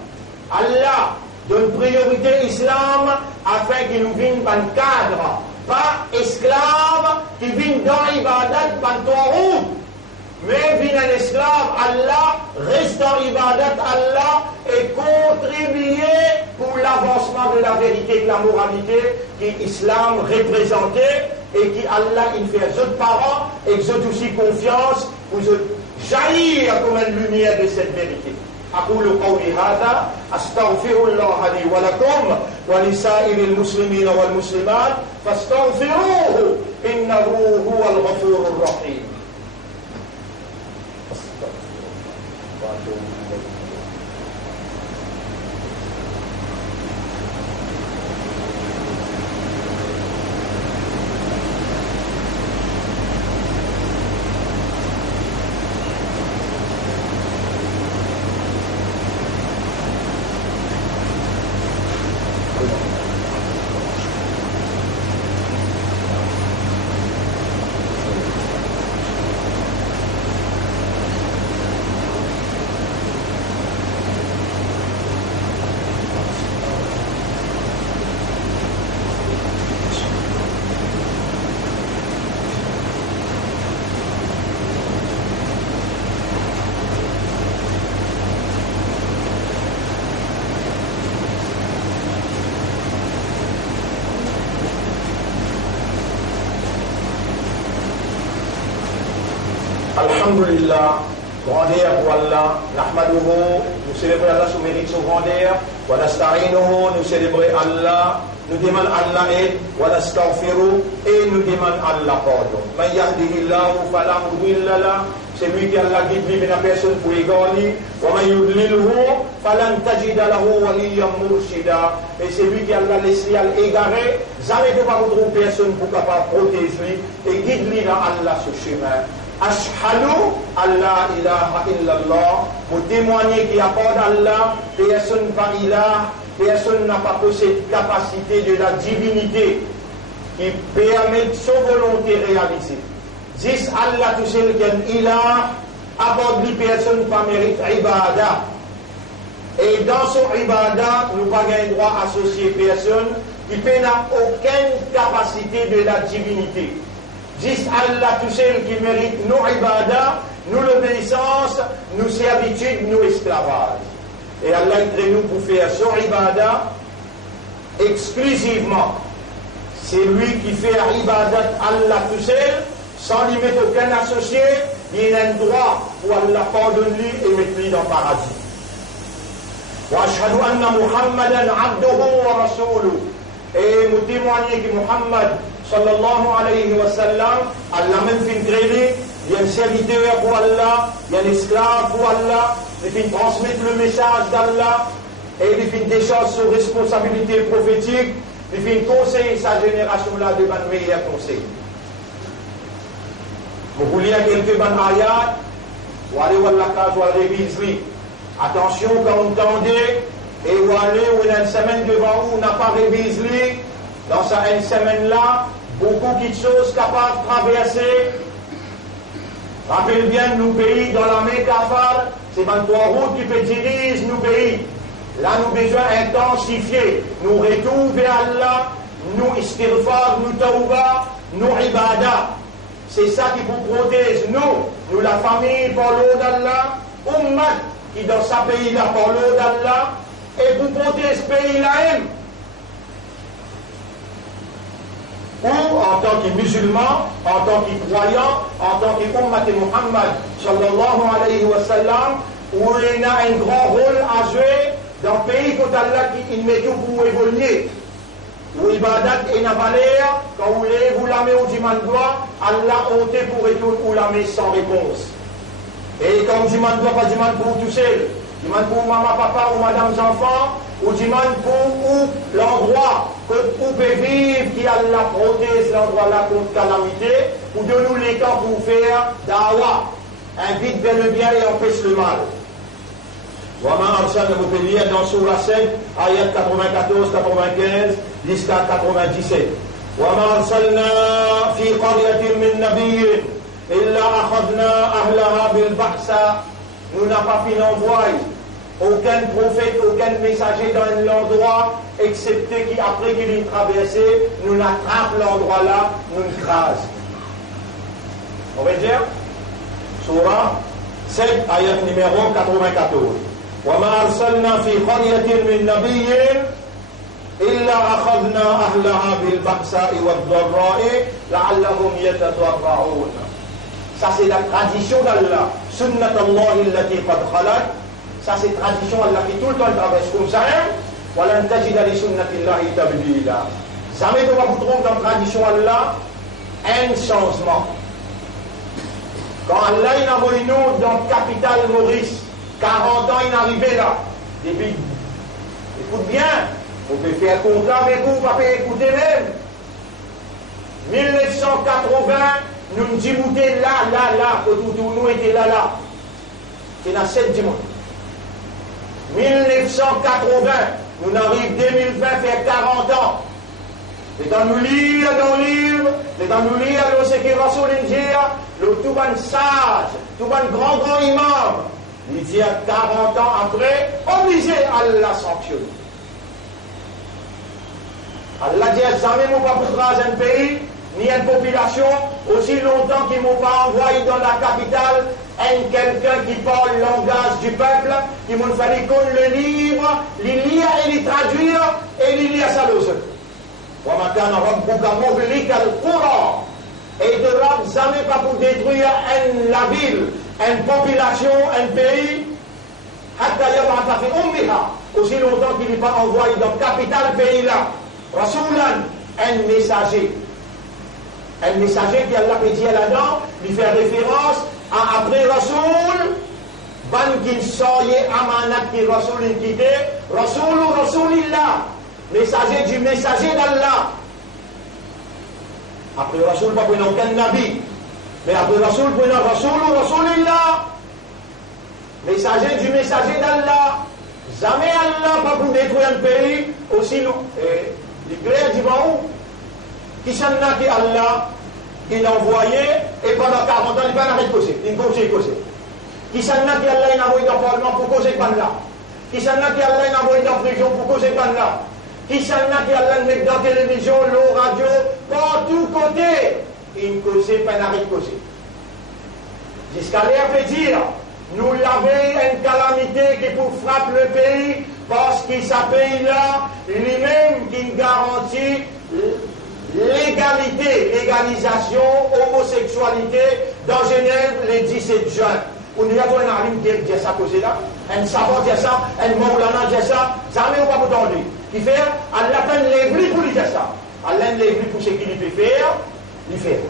Allah donne priorité islam afin qu'il nous vienne un cadre. Pas esclave qui vient dans l'ibadat par ton route, mais vient un esclave, Allah, reste dans l'ibadat, Allah, et contribuer pour l'avancement de la vérité, de la moralité, qui l'islam représentait, et qui Allah, il fait aux autres parents, et qu'ils ont aussi confiance, pour jaillir comme une lumière de cette vérité. أقول قولي هذا أستغفر الله لي ولكم ولسائر المسلمين والمسلمات فاستغفروه إنه هو الغفور الرحيم. Alhamdulillah, grandeur pour Allah, nahmaduhu, nous célébrons Allah sous mérite sous grandeur, wa nasta'inuhu, nous célébrons Allah, nous demandons Allah aide, wa nastaghfiru, et nous demandons Allah pardon. Man yahdihillahu fala mudilla lahu, c'est lui qui Allah guide lui, mais la personne pour égarer, wa man yudlilhu falan tajida lahu waliyyan murshida, et c'est lui qui Allah laisse égaré, jamais de pas retrouver personne pour capable protéger et guide lui dans Allah ce chemin. Ashhadu Allah ilaha illallah, pour témoigner qu'il n'y a pas d'Allah, personne pas ilah, personne n'a pas cette capacité de la divinité qui permet de sa volonté réalisée. Dis Allah tout seul qui est ilah, aborde lui personne pas mérite ibadah. Et dans son ibadah, nous pas gain droit à associer personne qui n'a aucune capacité de la divinité. Dis Allah tout seul qui mérite nos ibadah, nous l'obéissance, nous servitude, nous esclavage. Et Allah est créé nous pour faire son ibadah exclusivement. C'est lui qui fait ibadat Allah tout seul, sans lui mettre aucun associé, il a un droit pour Allah pardonner lui et mettre lui dans le paradis. Wa ashhadu anna Muhammadan abduhu wa rasuluhu. Et nous témoignons que Muhammad sallallahu alayhi wa sallam, Allah même fait créer, il y a un serviteur pour Allah, il y a un esclave pour Allah, il fait transmettre le message d'Allah, et il fait des choses sur responsabilité prophétique, il fait conseiller sa génération-là de ban meilleurs conseils. Vous voulez quelques ban ayat, ou allez voir la case, ou allez réviser. Attention quand vous entendez, et ou allez, ou il y a une semaine devant vous, on n'a pas révisé. Dans cette semaine-là, beaucoup de choses capables de traverser. Rappelez bien, nous pays dans la main cafale, c'est 23 routes qui peut diriger nos pays. Là, nous besoin intensifier. Nous retour vers Allah, nous istighfar, nous tawba, nous ibadah. C'est ça qui vous protège, nous la famille par l'eau d'Allah, Ummat qui dans ce pays-là par l'eau d'Allah, et vous protège ce pays-là. Ou en tant que musulman, en tant que croyant, en tant qu'Ummat Muhammad sallallahu alayhi wa sallam, où il a un grand rôle à jouer dans le pays où Allah qui met tout pour évoluer. Où ibadat est la valeur, quand vous voulez, vous la mettez au dimanche doigt, Allah ôté pour retourner ou la met sans réponse. Et quand dimanche doigt, pas dimanche pour tout seul, dimanche pour maman, papa ou madame, enfants, ou dimanche pour l'endroit où peut vivre, qui Allah protège l'endroit-là contre calamité, ou de nous les camps pour faire dawa, invite vers le bien et empêche le mal. Wama arsalna vous pouvez lire dans Surah 7, ayat 94, 95, jusqu'à 97. Wama arsalna fi qaryatin min nabiyyin illa akhadna ahlaha bil ba'sa. Nous n'avons pas pu envoyer aucun prophète, aucun messager dans l'endroit, excepté qui, après qu'il ait traversé, nous attrape l'endroit là, nous crase. On va dire Surah 7, ayat numéro 94. وما أرسلنا في قرية من نبي إلا أخذنا أهلها بالبأساء والضراء لعلهم يتضرعون. Ça c'est la tradition d'Allah. Sunnat Allah allati qad khalat. Ça c'est la tradition d'Allah qui tout le temps traverse comme ça. وَلَنْ تَجِدَ لِسُنَّةِ اللَّهِ تَبْدِيلًا. Jamais ne vous tromper dans la tradition d'Allah un changement. Quand Allah il a envoyé nous dans la capitale Maurice, 40 ans, il est arrivé là. Et puis, écoute bien, on peut faire contrat avec vous, pas écouter même. 1980, nous nous disons là, que tout nous était là. C'est dans 7 dimanches. 1980, nous arrivons 2020, fait 40 ans. C'est dans nous lire dans le livre, c'est dans nous lire dans ce qui est Rasoul Injir, le tout bon sage, tout bon grand imam. Il dit 40 ans après, obligé à la sanctionner. Allah dit jamais nous pas pour un pays, ni une population, aussi longtemps qu'ils ne m'ont pas envoyé dans la capitale quelqu'un qui parle le langage du peuple, qui m'ont fallu qu'on le livre, les lire et les traduire, et les lire ça l'ose. Et de Rab jamais pas pour détruire la ville, une population, un pays, aussi longtemps qu'il n'est pas envoyé dans la capitale pays là. Rasoulan, un messager. Un messager qui Allah dit là-dedans, lui fait référence à après Rasoul, ban qui soye amanat qui Rasoul quitté, Rasoul ou Rasoulillah, messager du messager d'Allah. Après Rasoul, pas pour aucun nabi, mais après Rasoul, pour Rasoul ou Rasoulillah, messager du messager d'Allah. Jamais Allah pas pour détruire un pays aussi long. L'éclair dit bon, qui s'en a qui Allah, qui l'a envoyé, et pendant 40 ans, il va arrêter de causer, il ne cause causer. Qui s'en a qui Allah, il a envoyé dans le Parlement pour causer pas là. Qui s'en a qui Allah, il a envoyé dans la prison pour causer pas là. Qui s'en a qui Allah, il met dans la télévision, l'eau, radio, par tous côtés, il ne cause pas, il arrête de causer. Jusqu'à l'air peut dire, nous l'avons une calamité qui pour frapper le pays, parce qu'il s'appelle là, lui-même qui garantit l'égalité, légalisation, homosexualité dans Genève le 17 juin. On y a un alim qui dit ça, un savant dit ça, un moulana dit ça, jamais on va vous tendre. Qui fait, Allah a les bris pour lui dire ça. Allah a les bris pour ce qu'il peut faire, il fait.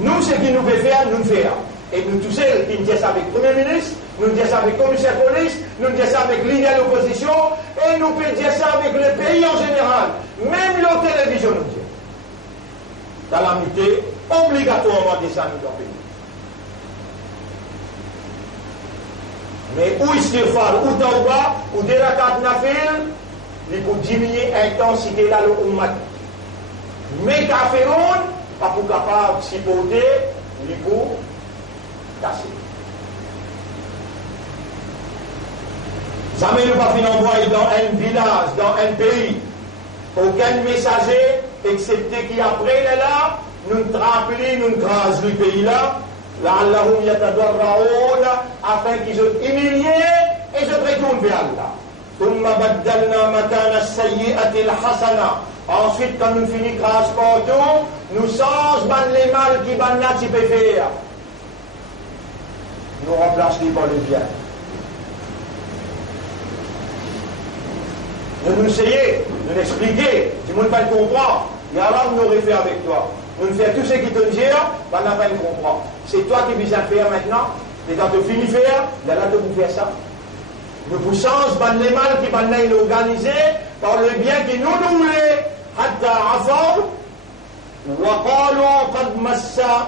Nous, ce qu'il nous peut faire, nous le faisons. Et nous tous ceux qui nous disent ça avec le Premier ministre, nous disons ça avec le commissaire de police, nous disons ça avec l'idée de l'opposition, et nous pouvons dire ça avec le pays en général. Même la télévision nous dit. Calamité, obligatoirement descendre dans le pays. Mais où istighfar, ou tawba, ou derakat nafil, il faut diminuer l'intensité là le ummat. Mais kafirun, pas pour capable de s'y porter, il faut casser. Jamais ne pas finir envoyer dans un village, dans un pays, aucun messager, excepté qui après là, nous tremplis, nous grâce le pays là, la'allahum yatadarraoun, afin qu'ils soient humiliés et se retournent vers Allah. ثم بدلنا مكان السيئة الحسنة. Ensuite, quand nous finissons grâce pour tout, nous changeons les mal qui tu peux faire. Nous remplaçons par le bien. Nous essayons, nous expliquer, si nous ne pas le comprendre, et alors nous réfère avec toi. Nous faisons tout ce qui te dit, on n'a pas le comprendre. C'est toi qui viens faire maintenant, et quand tu finis de faire, là tu peux faire ça. Nous poussons les mal qui sont organisés par le bien qui nous voulons. حتى عصوا وقالوا قد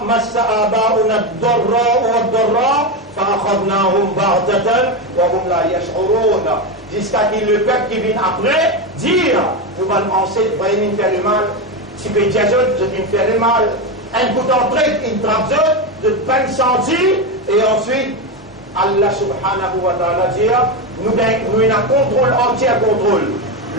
مس آباؤنا الضراء والضراء فأخذناهم بغتة وهم لا يشعرون. Jusqu'à ce que le peuple qui vient après dire, vous allez penser, vous allez me faire le mal, si vous dites je vais me faire le mal, un coup d'entrée, une trappe de peine sentie, et ensuite Allah subhanahu wa ta'ala dit, nous avons un contrôle, entier contrôle.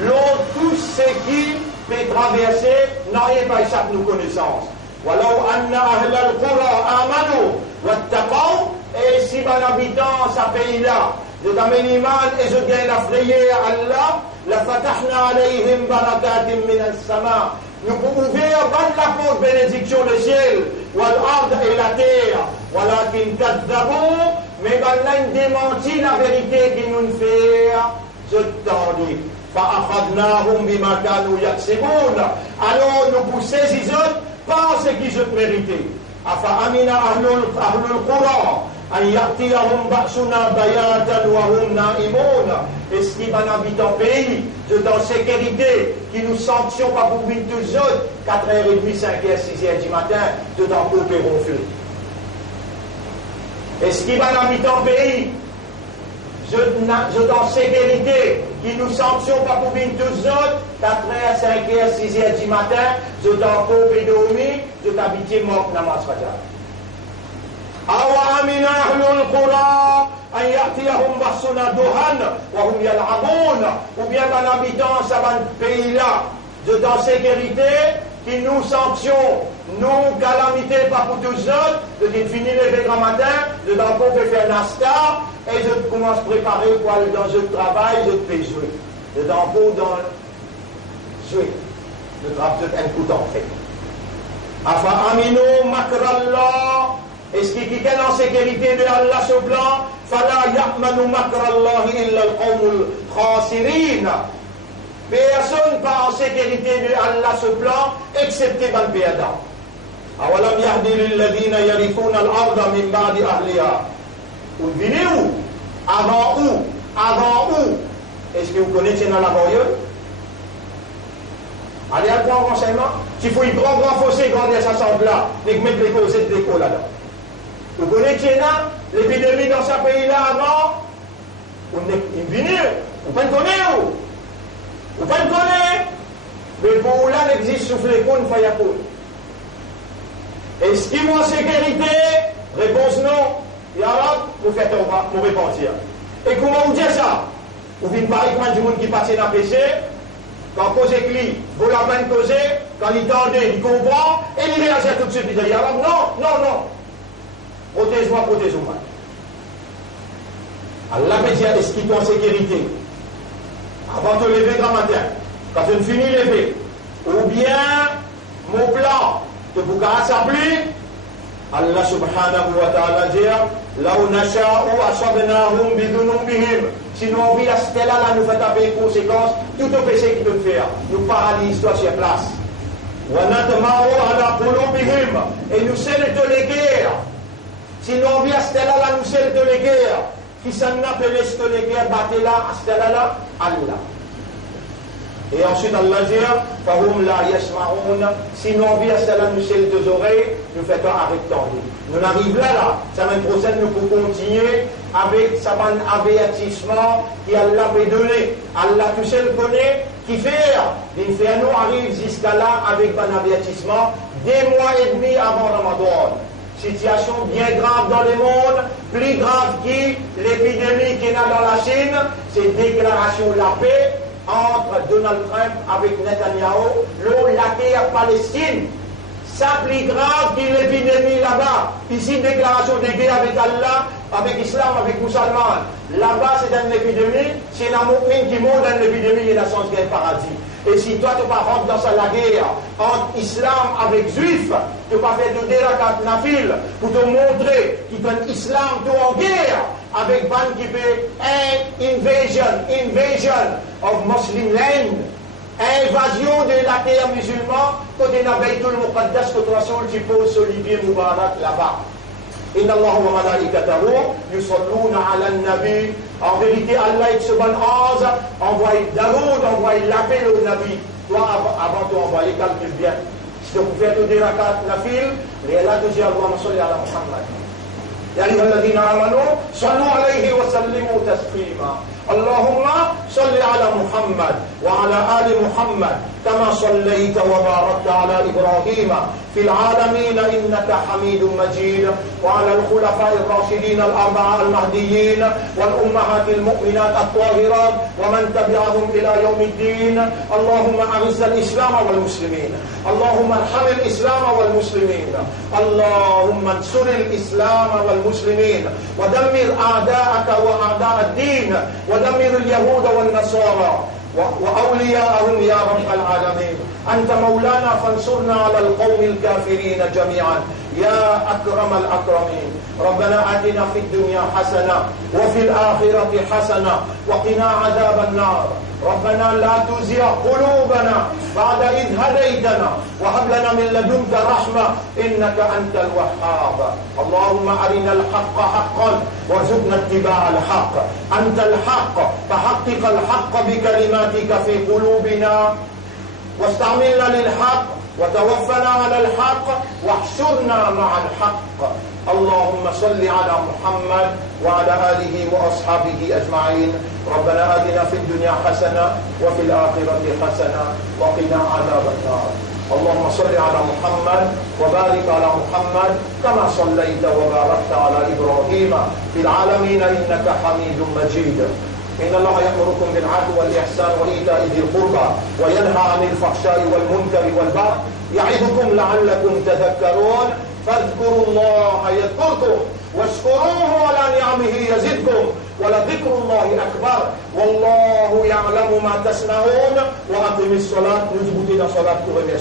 L'autre, tout ce qui peut traverser, n'ayez pas échappé nos connaissances. Walau anna ahlal qura amanu wattaqaw, et si un habitant ce pays-là, je t'amène iman et je gagne la frayeur à Allah, la fatahna alayhim barakatim min as-sama. Nous pouvons ouvrir la porte bénédiction du ciel, wal ard et la terre, walakin kadzabu, mais Allah démentit la vérité qu'il nous fait, je t'en dis. فأخذناهم بما كانوا يكسبون. Alors nous pour saisir par ce qu'ils ont mérité. أفأمن أهل القرى أن يأتيهم بأسنا بياتا وهم نائمون. Est-ce qu'il va habiter un pays de dans sécurité qui nous sanctionne pas pour vite tous autres 4h30, 5h, 6h du matin de dans couper ronfler? Est-ce qu'il va habiter un pays de dans sécurité qui nous sanctionne pas pour venir tous autres, 4h, 5h, 6h du matin, je t'en et dormi, je t'habite mort dans ma fajar. Awa amina ahlul qura an ya'tiyahum basuna duhan wa hum yal'abun, ou bien un habitant de ce pays-là, de dans sécurité, qui nous sanctionne, nous calamité pas pour tous autres, de finir le grand matin, de dans le faire un asta, et je commence à préparer pour aller dans le travail, je peux jouer. De dans le jouer. Je travaille un coup d'en fait. Afa aminu makrallah. Est-ce qu'il y a en sécurité de Allah ce plan? Fala ya'manu makrallahi illa al-qawmul khasirin. Personne pas en sécurité de Allah ce plan, excepté dans le pays d'Adam. Awalam yahdi lilladhina yarithuna al-arda min ba'di ahliha. Vous venez où? Avant où? Avant où? Est-ce que vous connaissez dans la voyeuse? Allez à quoi renseignement? S'il faut un grand fossé, grandir sa semble là, et mettre les causes de l'école là-dedans. Vous connaissez là, l'épidémie dans ce pays-là avant? Vous êtes venus? Vous ne connaissez où? Vous ne connaissez? Mais pour là, il existe souffle l'école, il faut y aller. Est-ce qu'ils vont en sécurité? Réponse non. Et alors, vous faites vous repentir. Et comment vous dites ça? Vous venez par exemple du monde qui passe dans le PC, quand cause écrit, vous la peine causer, quand il tendait, il comprend, et il réagit tout de suite. Il dit alors, non, non, non. Protège-moi, protège-moi. Allah me dit, est-ce qu'ils sont en sécurité? Avant de lever grand matin, quand tu finis de lever, ou bien mon plan, que vous s'applique, Allah subhanahu wa ta'ala dit, laou nasha'u asabnahum bidunubihim. Sinon, on vit à ce là, nous fait taper les conséquences, tout au péché qu'ils peuvent faire, nous paralyse toi sur place. Wa natma'u ala qulubihim. Et nous sommes les guerres. Sinon, on vit à ce là, nous sommes les guerres. Qui s'en appelle les guerres, battez là, à ce là, Allah. Et ensuite, Allah dit, Fahum la yasma'oun. Sinon, on vit à ce là, nous sommes les oreilles, nous faisons arrêter. Nous arrivons là, semaine prochaine, nous pouvons continuer avec sa bonne avertissement qui Allah veut donner. Allah tout seul connaît, qui fait. L'inferno arrive jusqu'à là avec un avertissement 2 mois et demi avant Ramadan. Situation bien grave dans le monde, plus grave que l'épidémie qu'il y a dans la Chine, c'est déclaration de la paix entre Donald Trump avec Netanyahu, la guerre à Palestine. Ça plus grave que l'épidémie là-bas. Ici, déclaration de guerre avec Allah, avec l'islam, avec les musulmans. Là-bas, c'est une épidémie. C'est la mu'min qui monte dans l'épidémie et la chance qu'il y a paradis. Et si toi, tu ne vas pas rentrer dans la guerre entre islam avec juifs, tu ne vas pas faire de dérakat nafil pour te montrer qu'il y a un islam tout en guerre avec ban qui fait invasion of Muslim land. Invasion de la terre musulmane, côté de Baytul Muqaddas, côté de tu poses Olivier Moubarak là-bas. Inna Allah wa malaikatahu yusalluna ala nabi. En vérité, Allah est ce bon ange, envoie Daoud, envoie l'appel au Nabi. Toi, avant de envoyer calcul bien. Si tu pouvais te dire la file, les Allah te dit Allahumma salli ala Muhammad. يا أيها الذين آمنوا صلوا عليه وسلموا تسليما. اللهم صل على محمد وعلى آل محمد كما صليت وباركت على إبراهيم في العالمين إنك حميد مجيد وعلى الخلفاء الراشدين الأربعة المهديين والأمهات المؤمنات الطاهرات ومن تبعهم إلى يوم الدين. اللهم أعز الإسلام والمسلمين. اللهم ارحم الإسلام والمسلمين. اللهم انصر الإسلام والمسلمين ودمر أعداءك وأعداء الدين ودمر اليهود والنصارى وأولياءهم يا رب العالمين. أنت مولانا فانصرنا على القوم الكافرين جميعا يا أكرم الأكرمين. ربنا آتنا في الدنيا حسنة وفي الآخرة حسنة وقنا عذاب النار. ربنا لا تزغ قلوبنا بعد إذ هديتنا وهب لنا من لدنك رحمة إنك أنت الوهاب. اللهم أرنا الحق حقا وارزقنا اتباع الحق. أنت الحق فحقق الحق بكلماتك في قلوبنا واستعملنا للحق وتوفنا على الحق واحشرنا مع الحق. اللهم صل على محمد وعلى آله وأصحابه أجمعين. ربنا آتنا في الدنيا حسنة وفي الآخرة حسنة وقنا عذاب النار. اللهم صل على محمد وبارك على محمد كما صليت وباركت على إبراهيم في العالمين إنك حميد مجيد. إن الله يأمركم بالعدل والإحسان وإيتاء ذي القربى وينهى عن الفحشاء والمنكر والبغي يعظكم لعلكم تذكرون. فاذكروا الله يذكركم واشكروه على نعمه يزدكم ولذكر الله أكبر والله يعلم ما تصنعون. وأقم الصلاة نجبتنا صلاة كبير يا